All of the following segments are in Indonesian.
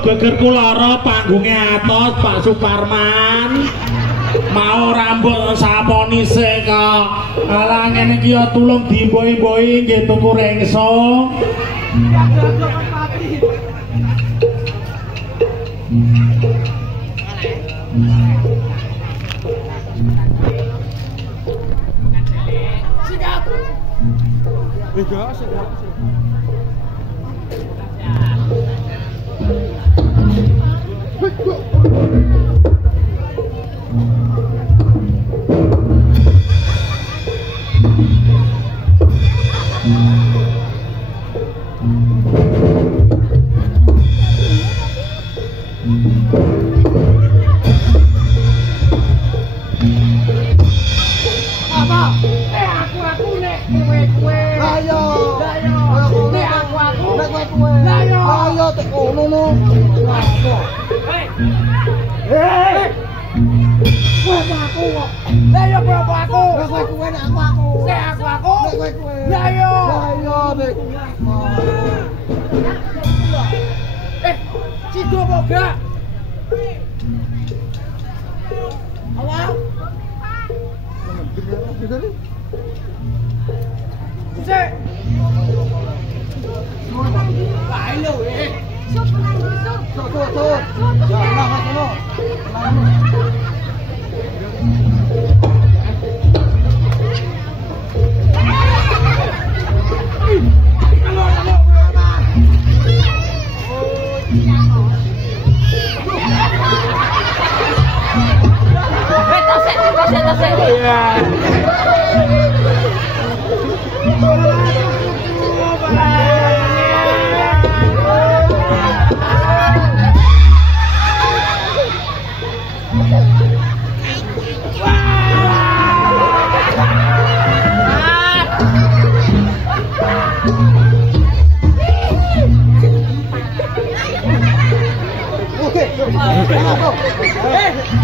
Geger kulara panggungnya atos Pak Suparman mau rambut saponise kok alah ngene iki ya tulung dimboi-mboi nggih tuku rengso sikat enggak sikat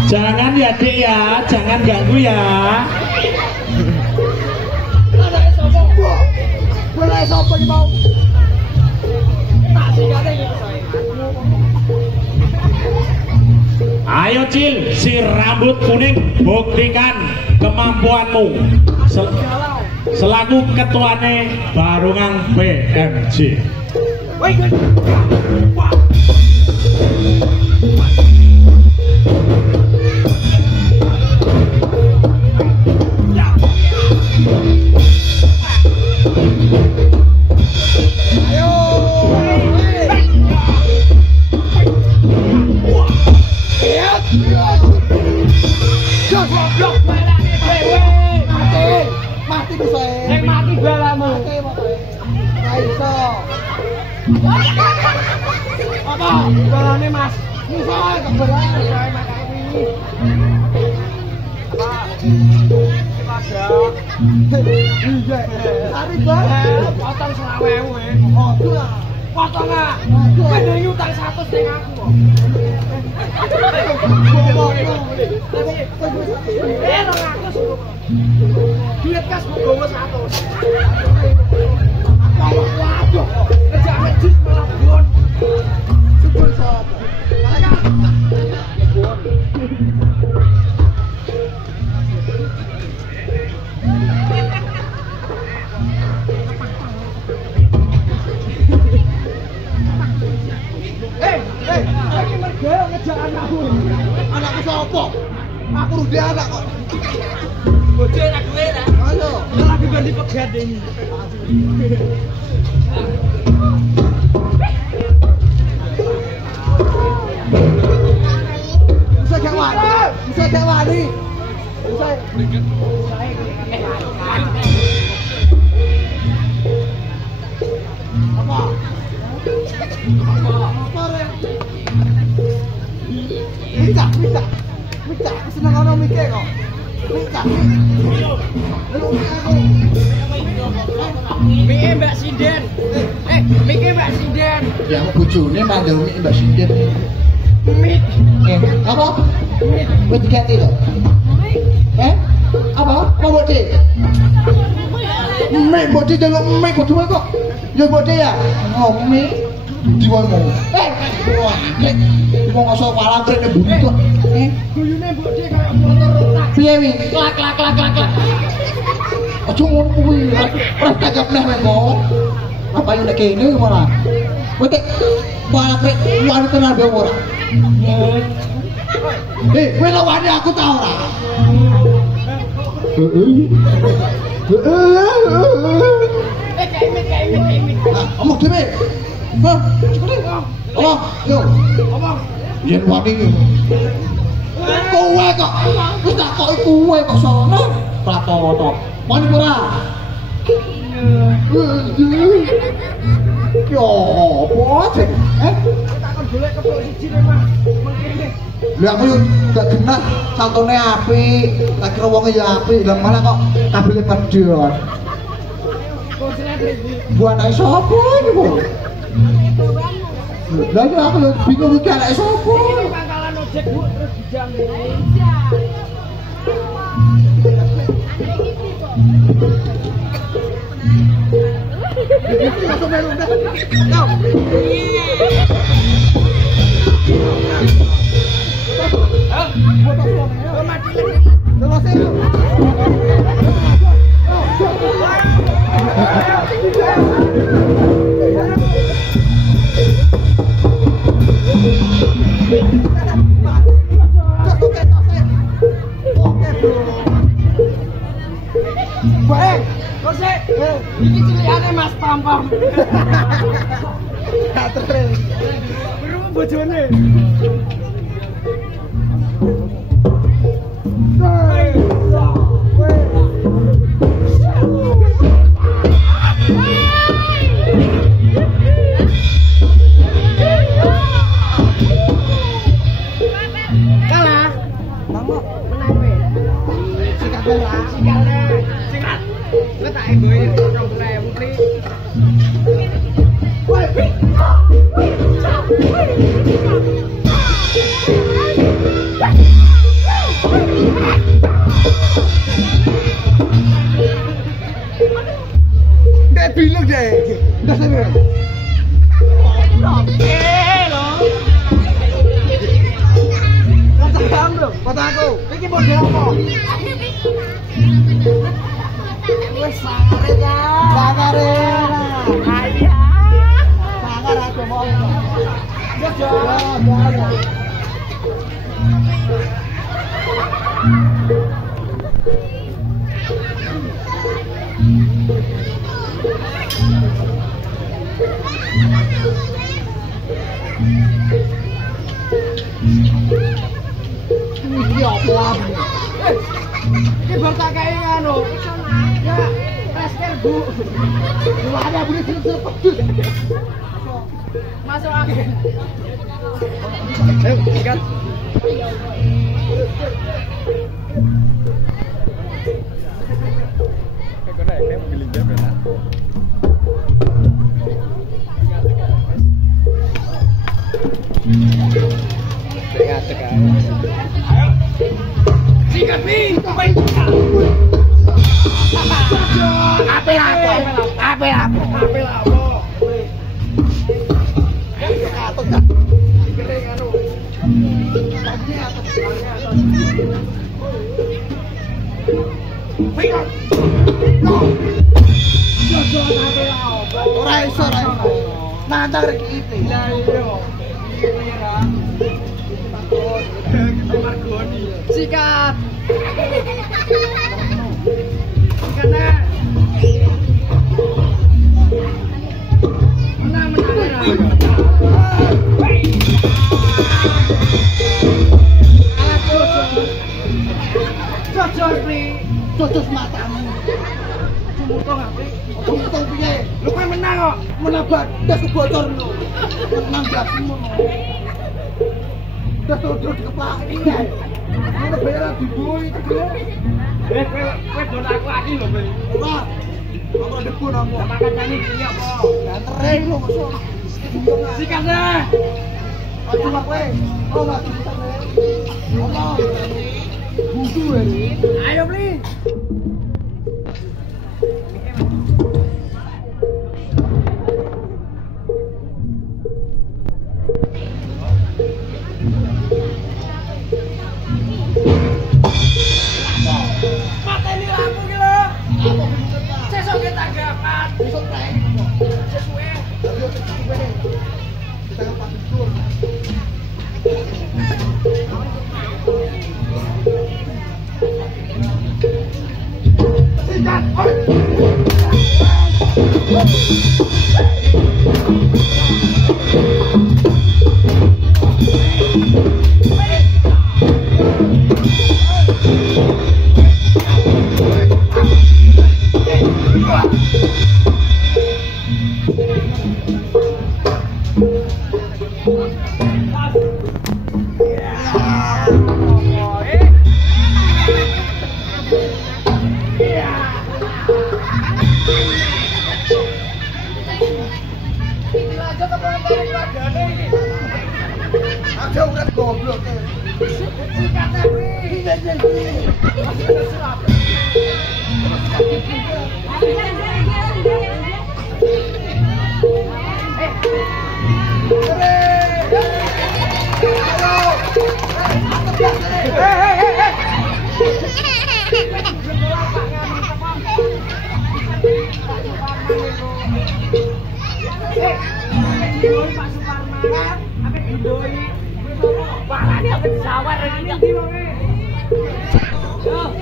Jangan ya Dik ya, jangan ganggu ya. Boleh sopo iki mau? Ayo Cil, si rambut kuning, buktikan kemampuanmu selaku ketuane Barungang PMJ. Mati bisa. Nek mati balamu. Ra iso. Apa? Balane Mas. Iso keberan saya makan ini. Apa? Iya. Hari banget. Potong 20.000 potong ah. Kowe ning utang 100 ning aku kok. Duit kas gowo 100. Waduh, kerja ngejus malah bon. Syukur sapa. Iki mergo ngejak anakku. Anakku sapa? Aku rugi anak kok. Bojo anak duwe ta? Ayo, lagi ganti pegat ini. Bisa gak wani? Bisa gak wani? Bisa. Apa? Mika, seneng ana mike kok. Mika. Mike Mbak Sinden. Mike Mbak Sinden. Ya bojone mandel mik Mbak Sinden. Mik. Apa? Mik. Wis diganti to? Apa? Mau bode? Mik bode delok mik kudu kok. Ya bode ya. Oh, mik. Diwono. Wah, nek wong iso palantrek nek bumi kok. Guyune bode kaya motor rotak. Piye wi? Klak. Aja ngono kuwi. Ora kagak neh kok. Apa yo nek kene ora. Kowe tek palantrek wani tenan be ora. Kowe kok wani aku ta ora? Kayak. Omong dhewe. Hah? Oh, yo. Apa? Yen wani. Kowe kok. Wis tak kok kowe kok sono. Pratoto. Wani ora? Yo, apa sih? Takon golek keplok siji nek Mas. Mengkene. Lah aku yo gak genah santune apik. Tak kira wonge ya apik. Lah malah kok kabele pedhot. Buat anak sapa iki, Bu? Lah iki aku yo bingung iki anak sapa. Iki pangkalan ojek, Bu, terus dijam. Iki langsung melu dah. Baik, kose. Iki cilikane Mas Pampam. Gak terus. Berumah bojone. Kalah. Nangok menang kowe. Sikat ora? Sikat. Lah tak emboe 20.000 pri. Woi, bilang deh. Udah sampe. Kata aku, iki model apa? Wes sangare ta. Sangare. Ayah. Sangar aku mau. Ya ya. Iki apa? Iki bertak kae ngono. Ya, masker Bu. Lu ada bunyi sedep pedus. Masuk angin. Ayo, ikat. Kayak mobil jam ya. Ngadeg ae. Ayo. Sikat pi, main. Apel apa? Apel apa? Apel apa? Atau enggak? Kering anu. Tadinya atas atas. Pegang. Jojo apel apa? Ora iso, ora iso. Nantang rek iki. Lah iya. Sikat. Sikatnya. Menang. Cocok pri. Cocok matamu. Cumutong apa? Cumutong piye? Lu kan menang kok. Menabat das bocor lu. Menang gasmu. Das tuh keplak iki. Ana bayar dibui itu lho. Kowe don aku lagi lho, Bang. Ora. Ora debu nang. Makan tani iki apa? Gantere lho, mosok. Sikatnya. Aduh kowe. Oh, enggak bisa. Allah. Buku ini. Ayo beli. Pateni lampu ki lho. Sesuk kita gapat. Besok tae. Sesuwe. Ayo sesuwe. Kita gapat betul. Sikat. Aja udah goblok. Sikatnya Pak Suparman, apa didoi? Parah dia apa disawar iki wonge. Yo.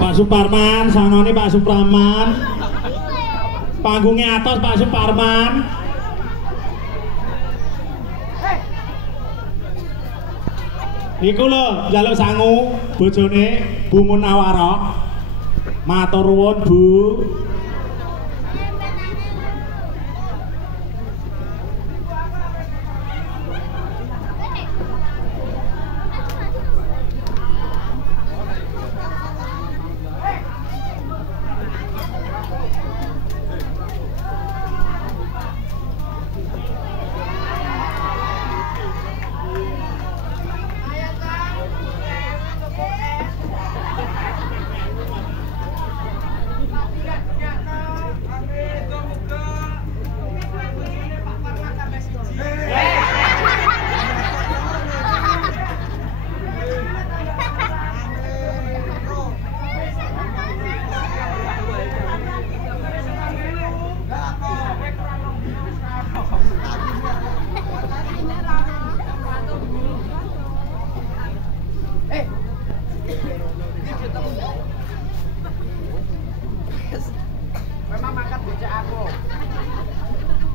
Pak Suparman, sangone Pak Suparman. Panggungnya atas Pak Suparman. Iku lho njaluk sangu bojone Bu Munawara. Matur nuwun Bu. Memang makan bocah aku.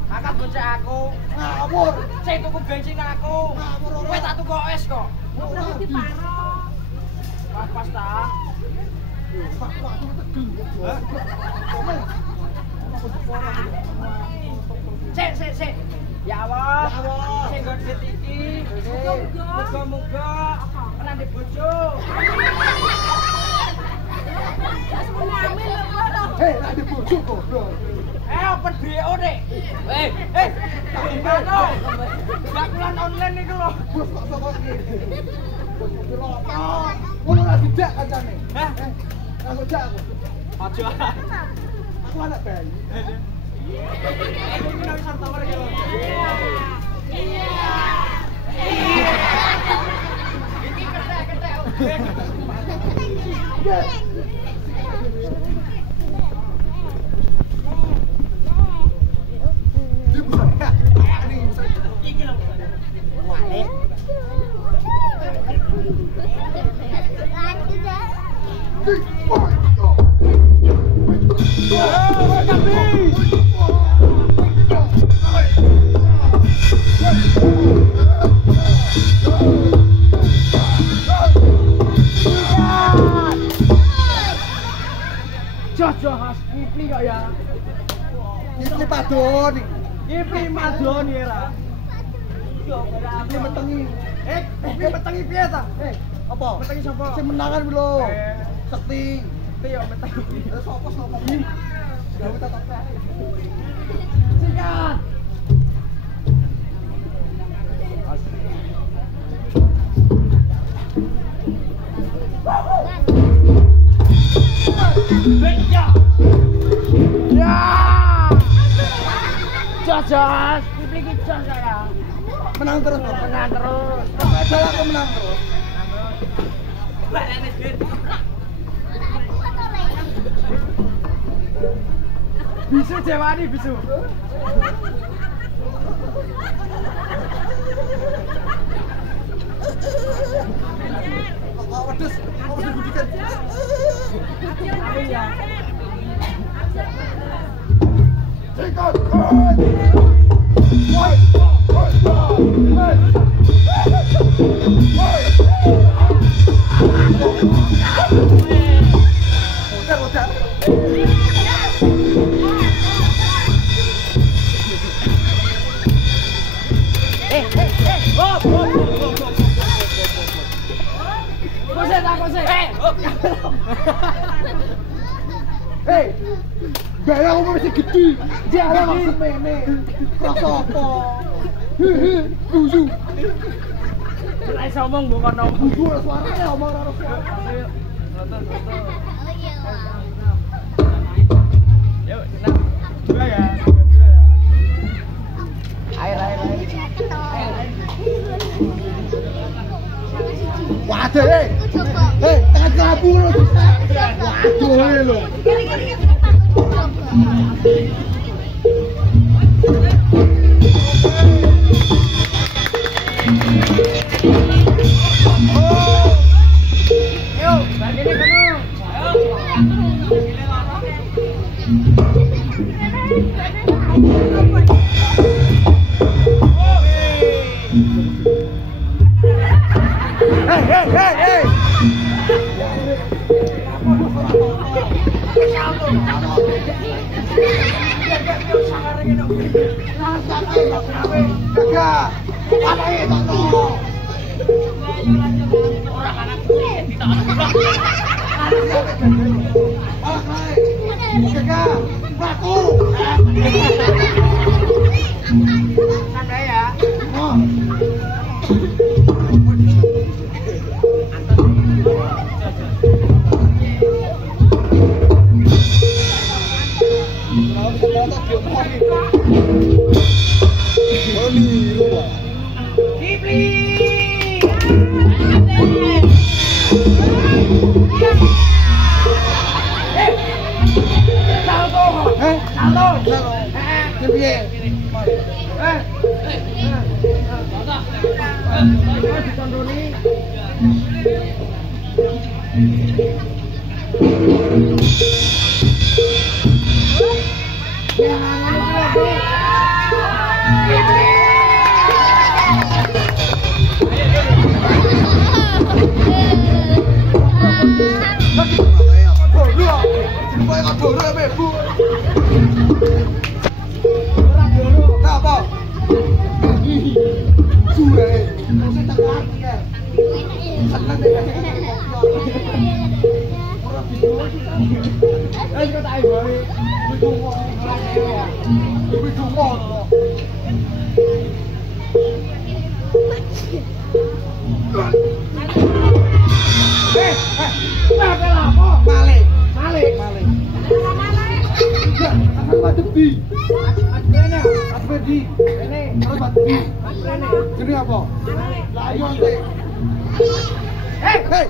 Makan bocah aku. Ngawur. Sing tuku bensin aku. Kowe tak tuku es kok. Berarti paro. Pas ta. Sik. Ya Allah. Sing nggon iki. Muga-muga ana di bojo. Lah di bojo kok. Open BO dek. Gimana? Dakulan online itu loh. Bos kok sapa iki? Ngono ra dijak kancane. Hah? Aku jak aku. Aja. Aku anak bayi. Aku ini nang santower iki lho. Iya. Iki ketek. Jojo khas Kipli kok ya. Ini padon. Kipli madon ya ra. Ini metengi. Kipli metengi piye ta? Apa? Metengi sapa? Sing menangan kuwi lho. Sekti. Piye yo metengi. Sopo sapa? Gawe tak tak. Sikat. Ya. Jos, Kipli ki jos saya. Menang terus. Menang terus. Padahal aku menang terus. Barane duit. Bisu jawani bisu. Wedhus budikan. Iya. Sikot. Hei, bayar aku masih gede. Dia ada maksud meme. Rasa apa? Hehe, busu. Nek ngomong bukan ngomong. Busu ada suaranya, omong ada suara. Ayo. Nonton. Yuk, senang. Dua ya. Air. Waduh, hei, tangan kerabu lo. Waduh, lo. Yuk, bagini penuh. Hei.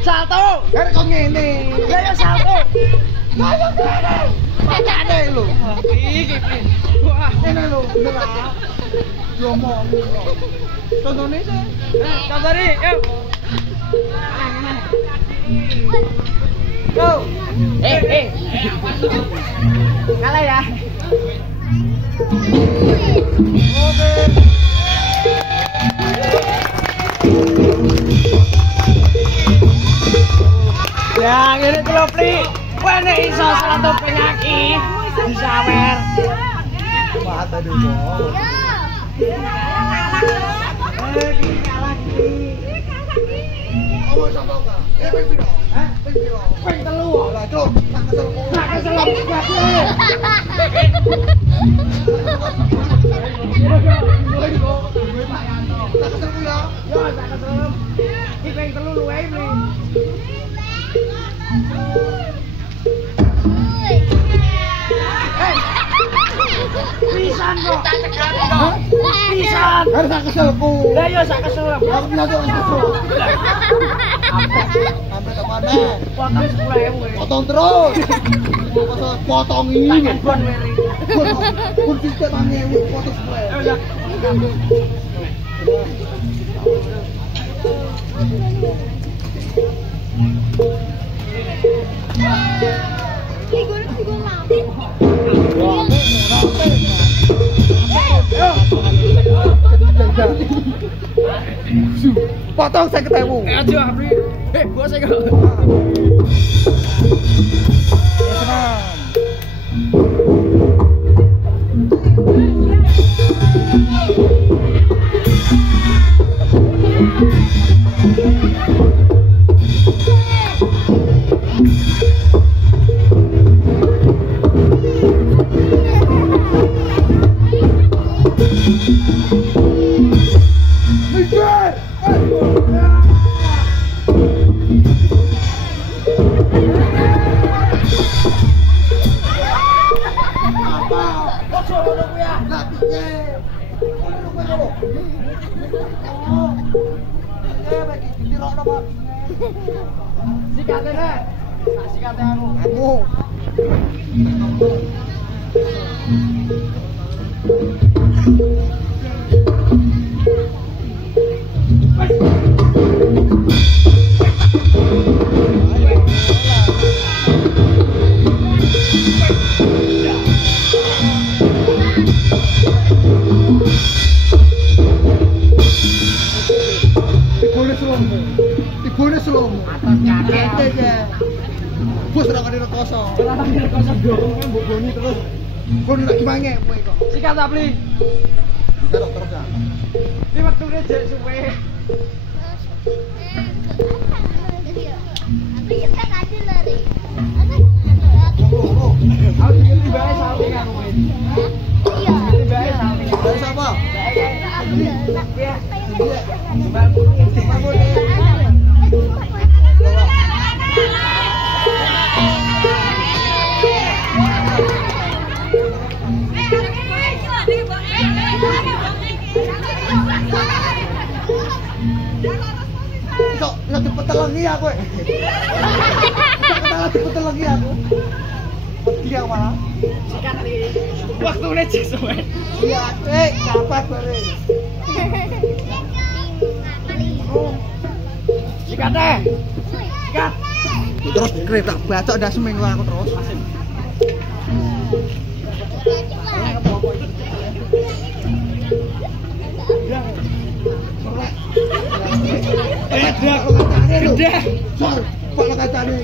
Salto. Kare kok ngene. Ya salto. Ayo kene. Pakane lho. Iki. Wah, ngene lho, bener ah. Yo omong lho. Contone sih. Contone, yuk. Go. Kalah ya. Oke. Ya, ngene iki lho, Pli. Kowe nek iso salto penyakit disawer. Mata dulu. Oh, sapa ka? Ping piro? Hah? Ping piro? Ping 3. Lah, Cuk, tak keselmu. Tak keselmu kabeh. Tak keselmu ya? Ya, tak keselmu. Iki ping 3 luwe Pli. Pisan kok. Pisan. Harus sak keselku. Lah yo sak keselku. Aku nyatu kesel. Sampai kemana? Potong 10.000. Potong terus. Potong ini. Bon meri. Pun kita tangi potong 10.000. Potong 50.000. Aja Apri. Gua saya kok. apa? Sikate nek. Tak sikate aku. Aku. Ibune slomo. Atas karet ya. Bos ora kene rekoso. Ora kene rekoso dorong kan mbok goni terus. Kon lagi mange kowe kok. Sikat ta, Pli? Terus terus ya. Iki wektune jek suwe. Tapi kita kasih lari. Aku iki bae samping aku kowe. Iya. Bae samping. Dari sapa? Iya. Kok lagi petelengi aku. Lagi petelengi aku. Dia malah. Waktune jek suwe. Iya, kapan bare. Sikat deh. Sikat. Terus kereta bacok dah seminggu aku terus. Gede kok kacane lho. Gede. Sor, kok kacane.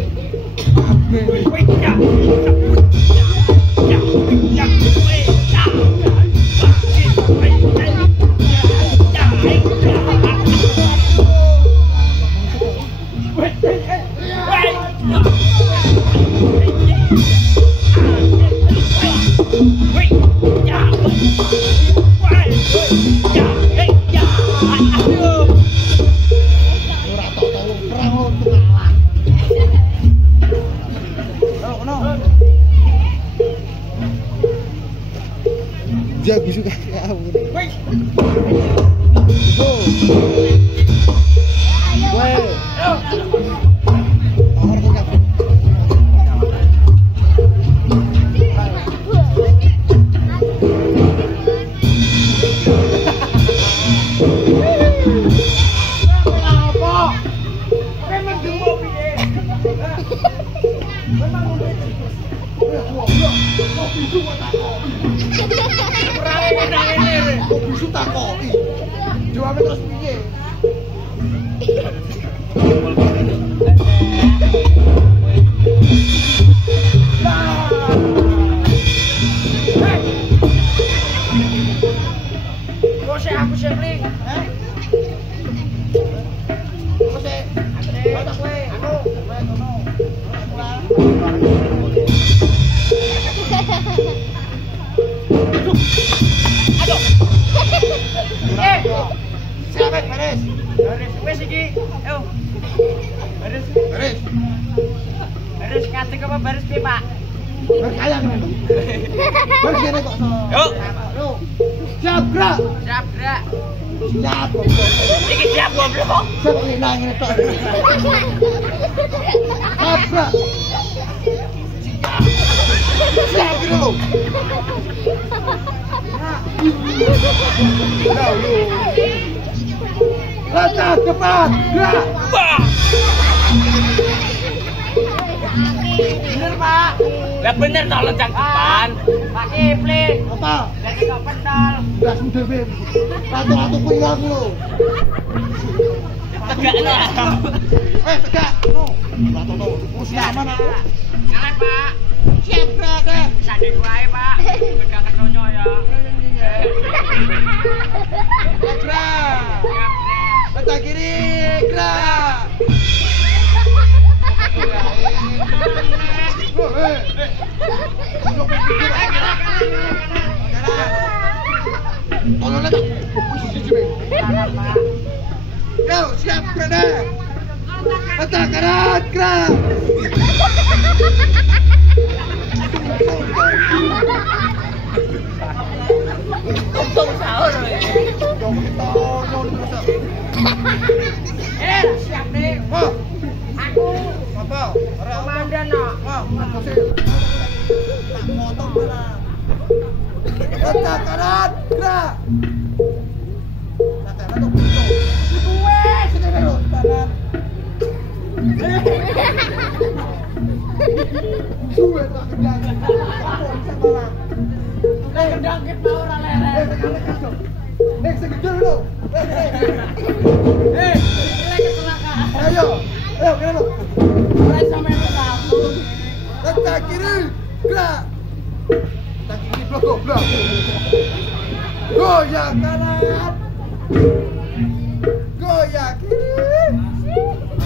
Dia bisu kayak aku. Woi. Bisu tak kopi. Jawabnya terus piye? Kok sih aku sih beli? Kok sih? Ada kowe. Siapa beres? Beres wis iki. Ayo. Beres. Beres. Beres katik apa beres piye, Pak? Berkaya kan. Beres kene kok. Yuk. Yuk. Siap gerak. Siap gerak. Siap. Iki siap goblok. Siap nang ngene tok. Siap gerak. Siap gitu lho. Lancar, cepat, gerak. Bener, Pak. Lah bener toh loncat depan. Pak Kipli. Apa? Jadi kok pendal. Udah sudah, Bim. Ratu-ratu kuilang lho. Tegak lah. Tegak. No. Ratu no. Kursi aman aku. Jalan, Pak. Siap, gerak deh. Sanding wae, Pak. Tegak ketonyo ya. Gerak. Mata kiri, gerak. Tolonglah tak posisi sini. Yo, siap gerak. Mata kanan, gerak. Untung sahur. Siap nih. Suwe tak gendang. Nek gendang ket mau ora leren. Nek segede lho. Ayo. Ayo kene lho. Ora sampe satu. Tak kiri. Gerak. Tak kiri blok. Goyang kanan. Goyang kiri.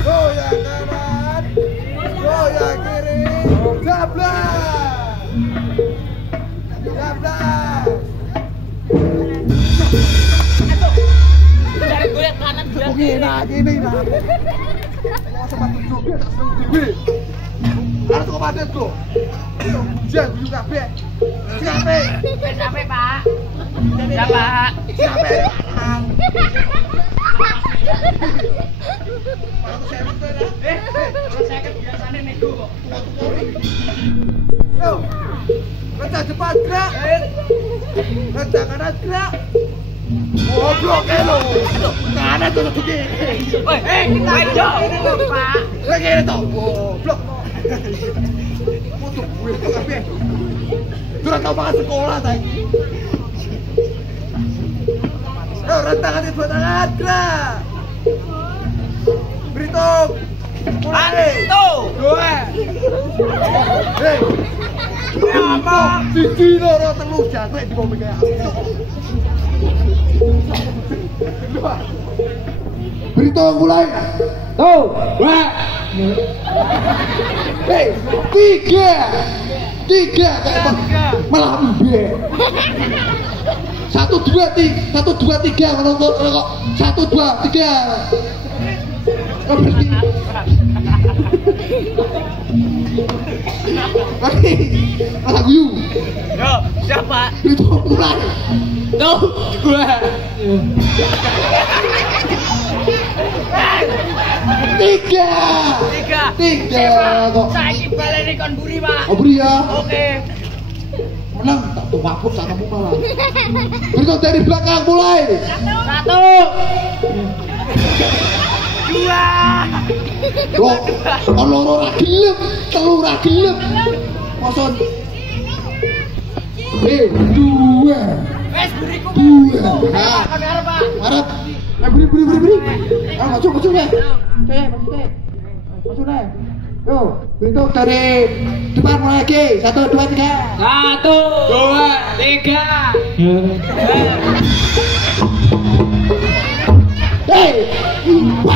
Goyang kanan. Goyang kiri. Jablas. Dari goyang kanan goyang Gini nah. Mau sempat joget tak seneng dhewe. Harus kepadet kok. Jan guyu kabeh. Siape? Siapa Pak? Siapa? Siape? Kalau saya kan biasanya nego kok. Yo. Rencana depan gerak. Rencana kanan gerak. Goblok lho. Kanan tuh tuh gini. Woi, ayo Pak. Lagi ini toh. Goblok. Untuk gue tuh kabeh. Durang tau makan sekolah tadi. Yo, rentakan dua tangan gerak. Berhitung. Satu. Dua. Hei. Apa? Siji loro telu jatuh di mobil kayak dua. Berhitung mulai. Tuh. Dua. Hei. Tiga. Malah embe. 1 2 3. 1 2 3 kalau kok 1 2 3. Malah guyu. Yo, siapa? Itu mulai. Tuh, gua. Tiga kok. Saiki baleni kon buri, Pak. Oh beri ya. Oke. Menang tak tuh mabuk tak kamu malah. Berhitung dari belakang mulai. 1 2. Kok loro ra gelem, telu ra gelem. Moson. Dua. Wes buriku. Nah, Kon arep, Pak. harap. Beri. Ah, masuk ya. Masuk deh. Yo, berhitung dari depan mulai lagi. 1 2 3. 1 2 3. Hei, 4.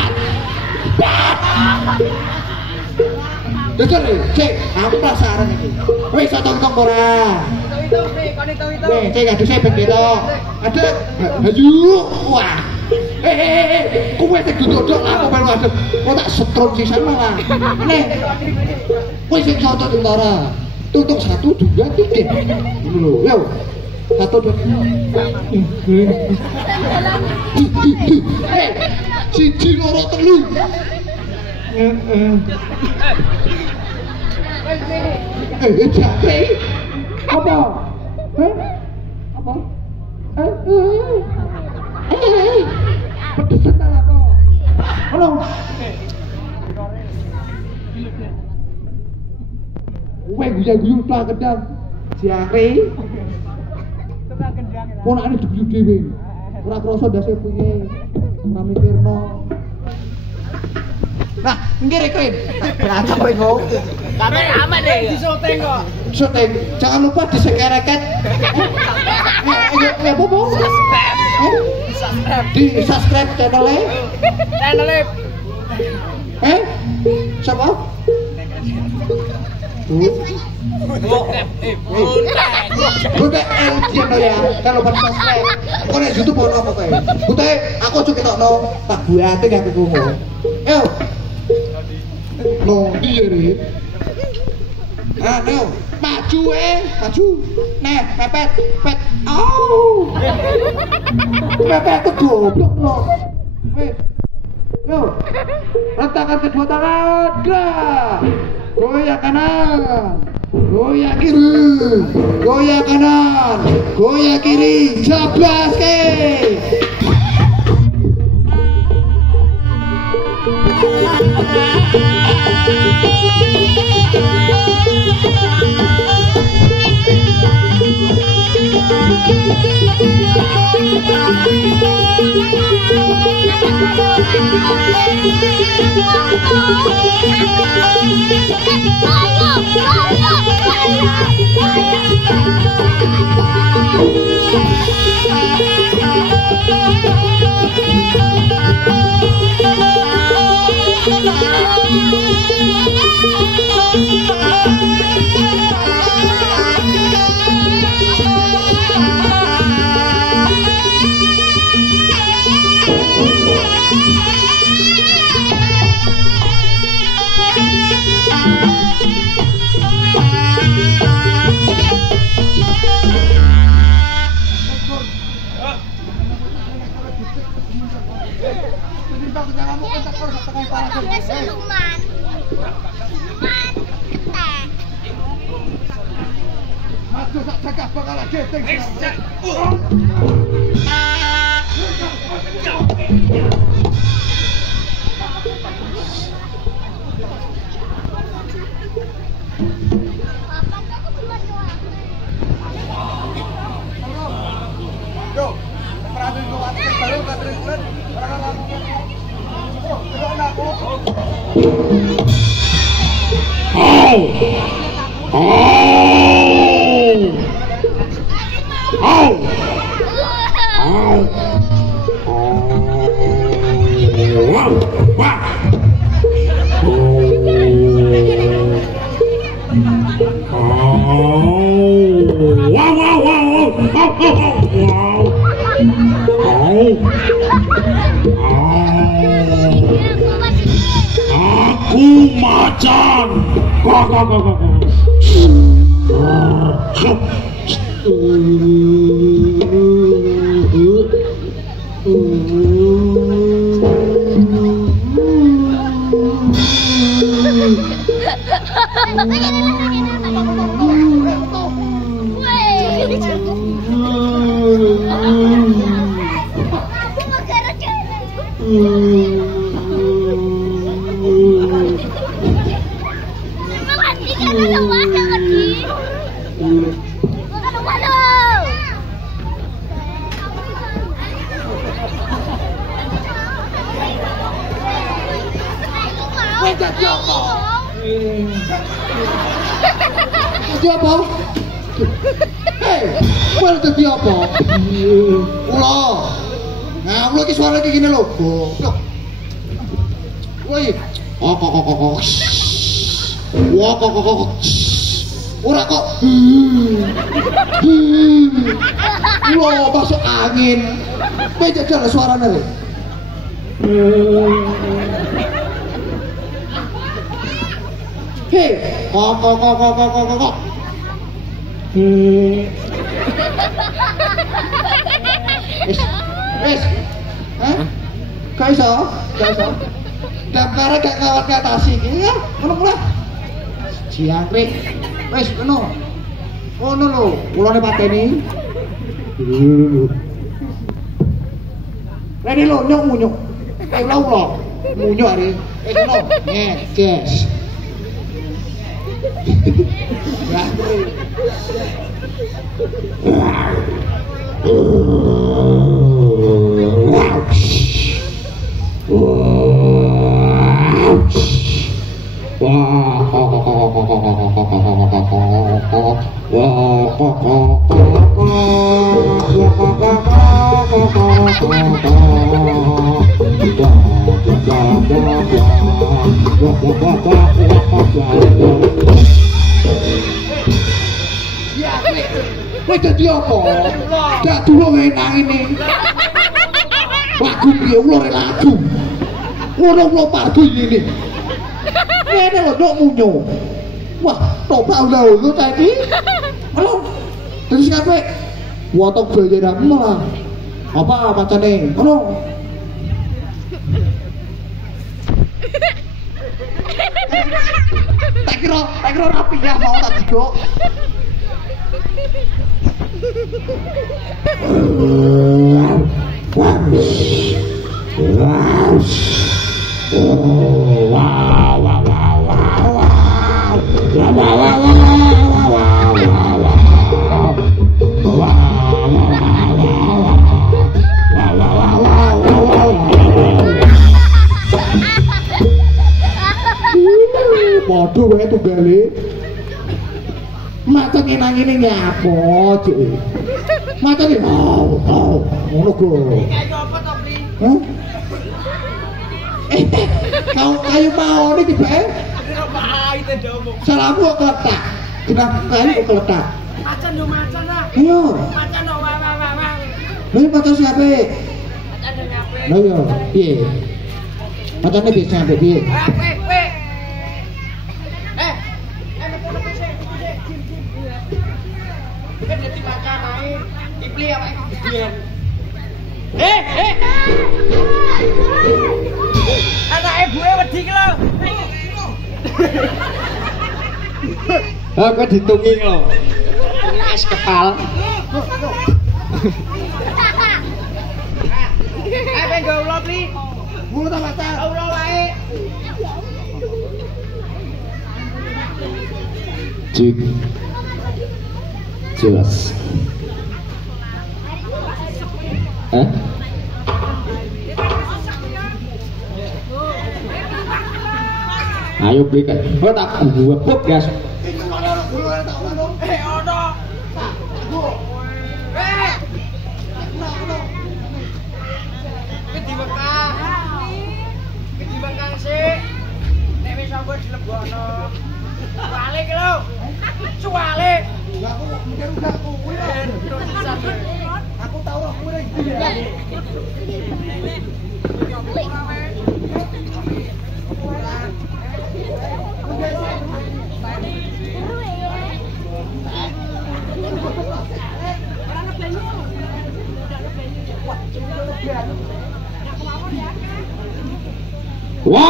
Dengar nih, cek, aku penasaran ini. Wih, saya tongkong ora. Hitung. Nih, cek, aduh saya begitu. Ada, ayo, wah. Kowe tek duduk aku melu adem. Kok tak setrum sisan malah. Nih. Kowe sing contoh tentara. Tutuk 1 2 3. Ngono lho. Yo. 1 2. Siji loro telu. Jate. Apa? Apa? Pedesan ta apa? Halo. Kowe guyu-guyu tak kedang. Siare. Ponakane diguyub dhewe. Ora krasa ndase piye. Ora mikirno. Nah, nggih keren. Beracap kowe kok. Kamera aman deh. Di syuting kok. Syuting. Jangan lupa disekereket. Ayo apa? Subscribe. Di subscribe channelnya. Siapa? Butek LG ya. Kalau pas subscribe. Kok nek YouTube ono apa kae? Butek aku aja ketokno tak buate gak kuku. Ayo. No, iya re. No. Maju maju. Nah, pepet. Au. Pepet tuh goblok no. Yo. Rentakan kedua tangan. Gerak. Goyang kanan. Goyang kiri. Goyang kanan. Goyang kiri. Jablas ke. Aku macan. Dadi apa? Hei, kowe dadi apa? Ula. Nah, ula iki suara iki ngene lho, goblok. Woi. Ora kok. Ula masuk angin. Kowe jagal suarane lho. Hei, kok. Wes. Hah? Gak iso. Daftar gak kawat ngatasi iki ya. Ngono kuwi. Jiangkrik. Wes ngono. Ngono lho, ulane pateni. Rene lho nyuk. Ula. Munyuk ari. Ngono. Ngeges. Kowe dadi apa? Dak durung enak ini. Lagu piye ulure lagu. Ngono pardu ini. Kene lho nduk munyo. Wah, topak ulah tadi. Halo. Terus kabeh. Wotok bayaran malah. Apa macane? Ngono. Tak kira rapi ya mau tak digo. Padha wae tunggale. Macan nang ngene nyapa, Cuk. Macan iki ngono go. Kayak apa to, Pri? Hah? Kau kayu mau nih tiba Pahit e ngomong. salahmu kok kotak. Kenapa kayu kok kotak? Macan yo macan lah. Ayo. Macan no wah. Lha foto siapa? Macan yo ngape? Lha yo, piye? Matane bisa sampai piye? Weh. Kono pese. Kan dadi macan ae. Dipli apa? Anake gue wedi ki lho. Aku ditungi lho. Es kepal. Ben go ulo Pri. Mulu ta mata. Ulo wae. Cik. Jelas. Ayo belikan. Oh tak gua pop gas. Ono. Kediwekang sik. Nek wis sampe dilebono. Suwale ki lho. Suwale. Lah aku mikir udah aku kuwi. Aku tahu aku kuwi. Wah,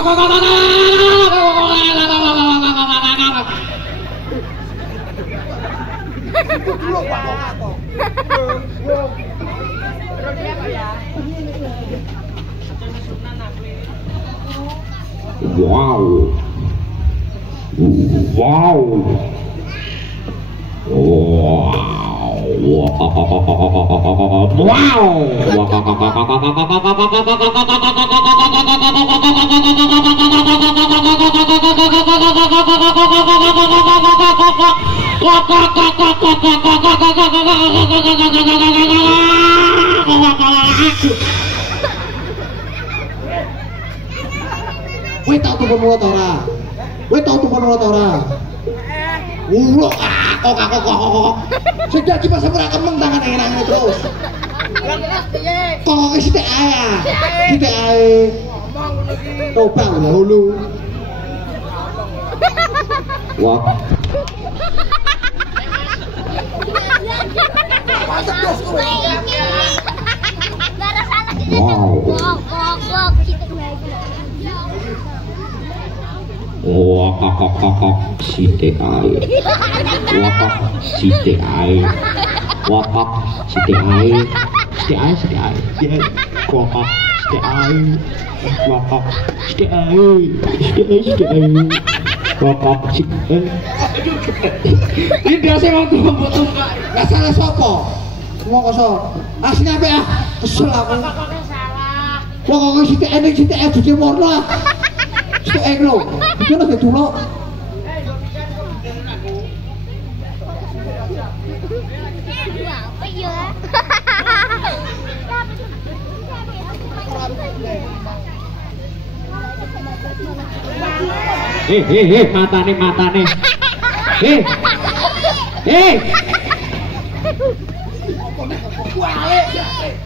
Kowe tau tuku mulut ora? Kowe tau tuku mulut ora? Ulo kok. Sejak di pasar ora kemeng tangan nang terus. Kok sithik ae. Sithik ae. Coba dulu. Wah. Wow. Wah, kakak sithik ae. Wah, sithik ae. Wah, sithik ae. Sithik ae. Wah, sithik ae. Wah, sithik ae. Sithik ae. Wah, sithik ae. Ini biasa wong tuwa mbok gak salah sapa? Wong koso. Asline apik ah. Kesel aku. Wong kok sithik ene sithik ae dadi warna. Sithik lho. Iki nek dulu. Matane.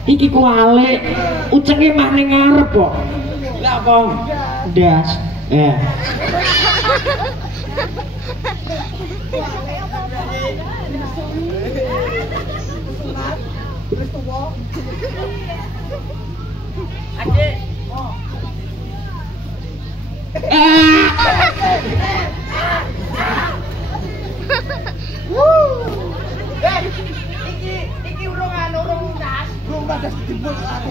Iki kuali. Ucenge mah ning ngarep kok. Lah apa? Ndas. Iki urung tas. Urung tas dijemput aku.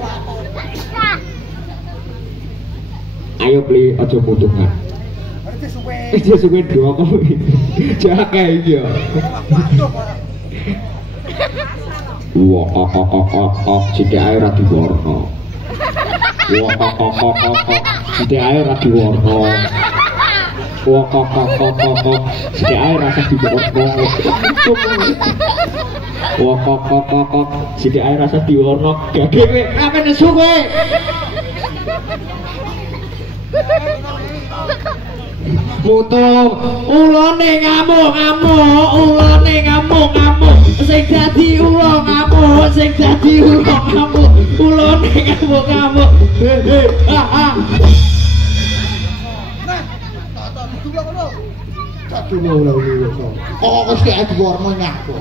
Ayo beli aja mutungan. Aja suwe dua kok. Jaka iki ya. Wah, sithik ae ra diwarna. Wah, sithik ae ra diwarna. Wah kok sithik ae rasa diwono. Wah kok sithik ae rasa diwono. Gage kowe akan nesu kowe. Mutung ulane ngamuk sing dadi ulo ngamuk ulane ngamuk kok mesti ada warna nyako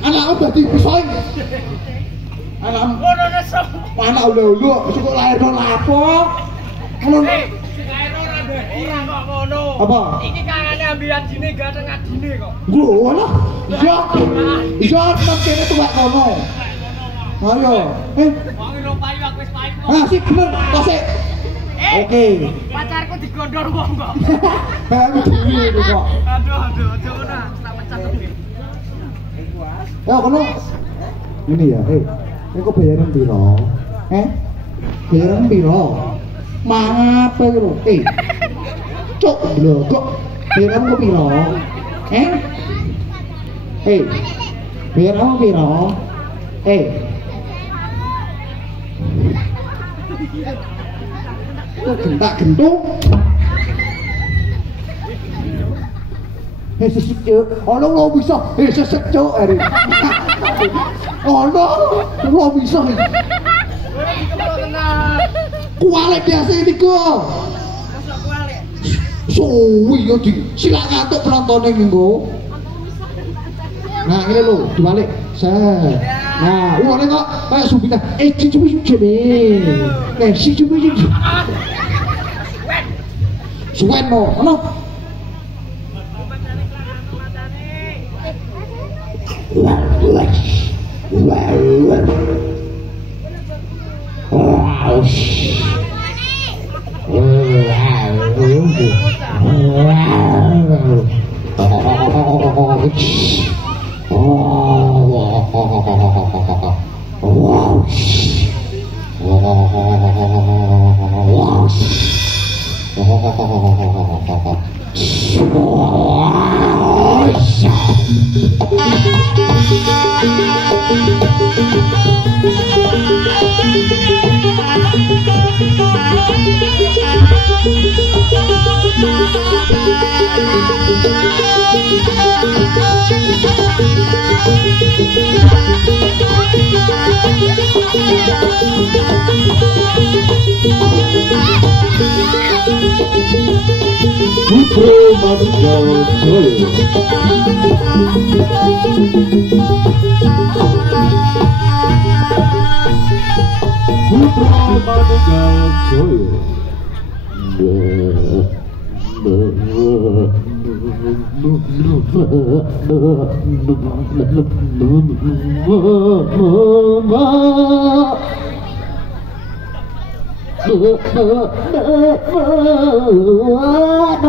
anakku dadi pisoing anakmu anak ulu cukup lahir no lapo apa? Iki kangane ambilan dine gateng adine kok. Ngono. Iya mangkene tuwek kono. Ayo. Wong lho payu aku wis payu. Ah sik bener, tosik. Oke. Pacarku digondol wong kok. Baru dhewe iki kok. Aduh, aja ngono. Tak pecah iki. Ya kono. Ini ya, kok bayaran piro? Bayaran piro? Maaf lho. Cuk lho kok bayaran kok piro? Bayaran piro? Kok gentak-gentuk? Sesek cuk. Ono lo bisa. Sesek cuk hari. Ono lo bisa. Kualik biasa ini kok. Masa kualik? Suwi yo di silak ngantuk penontonnya minggu. Nah ini lo dibalik. Nah uangnya kok kayak subita. Cium. Suwen mo, ano?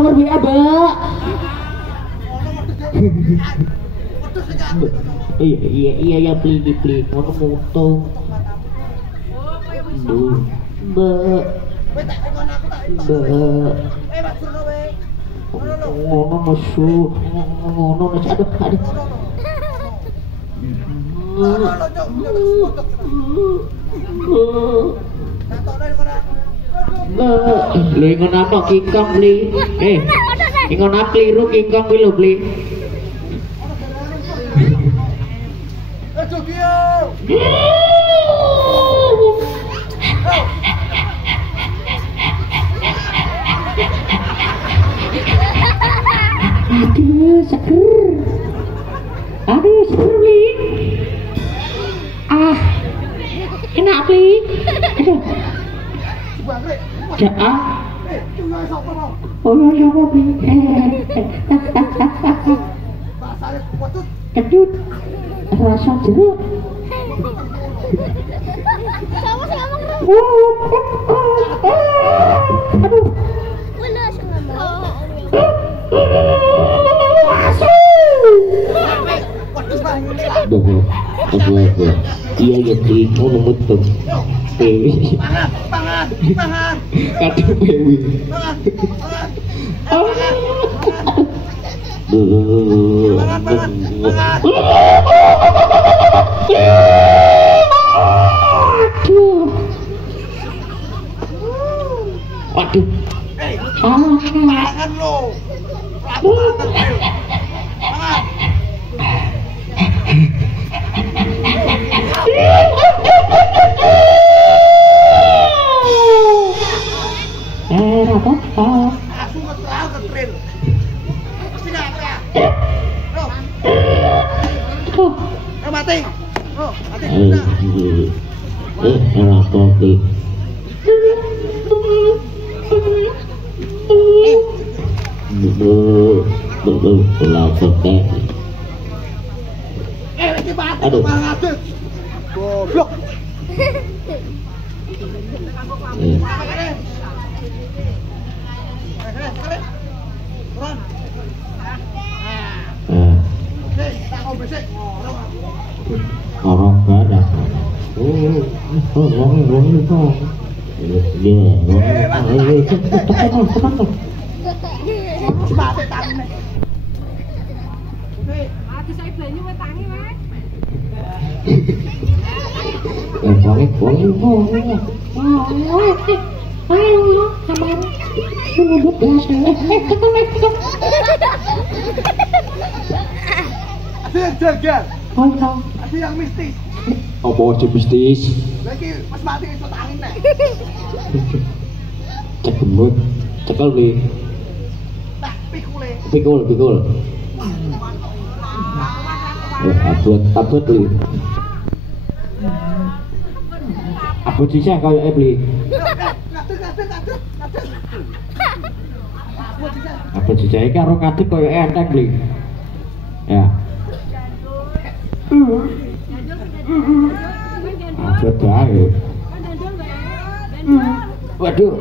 Nomor WA, Mbak. Iya ya beli ngono foto. Mbak. Ngono nesu, ngono nesu aduh. Lho ingon apa kingkong beli? Ingon apa liru kingkong kuwi lho beli. Aduh seger beli. Enak beli. Aduh. Jangan. Oh ya apa beli? Kedut. Rasa jeruk. Sama sih ngomong. Aduh. Wala sih ngomong. Aduh. Iya ya Bli, ngono metu. Dewi. Pangan. Aduh Dewi. Waduh. Pangan lo. Aku ngetral ke trail. Pasti nggak apa? Mati. Mati. Elah kopi. Aduh. Goblok. Orang ada. Jaga. Ada yang mistis. Apa aja mistis? Lagi pas mati itu angin nek. Cek gemut, cekel Bli. Tak pikule. Pikul. Abot Bli. Abot sisa kaya Bli. Ngadeg. Abot sisa iki karo kadek kaya entek Bli. Ya. Abot bae. Waduh.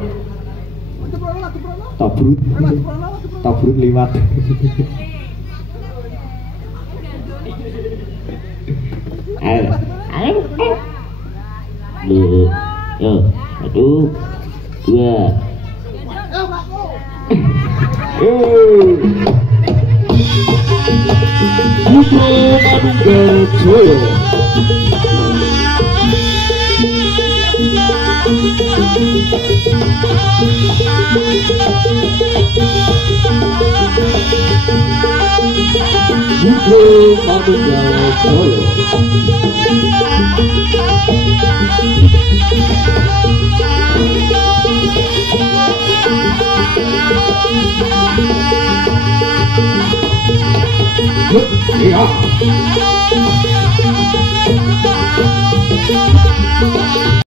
Tabrut liwat. Ayo. Yo, 1, 2. Putra Manunggal Jaya. Yeah.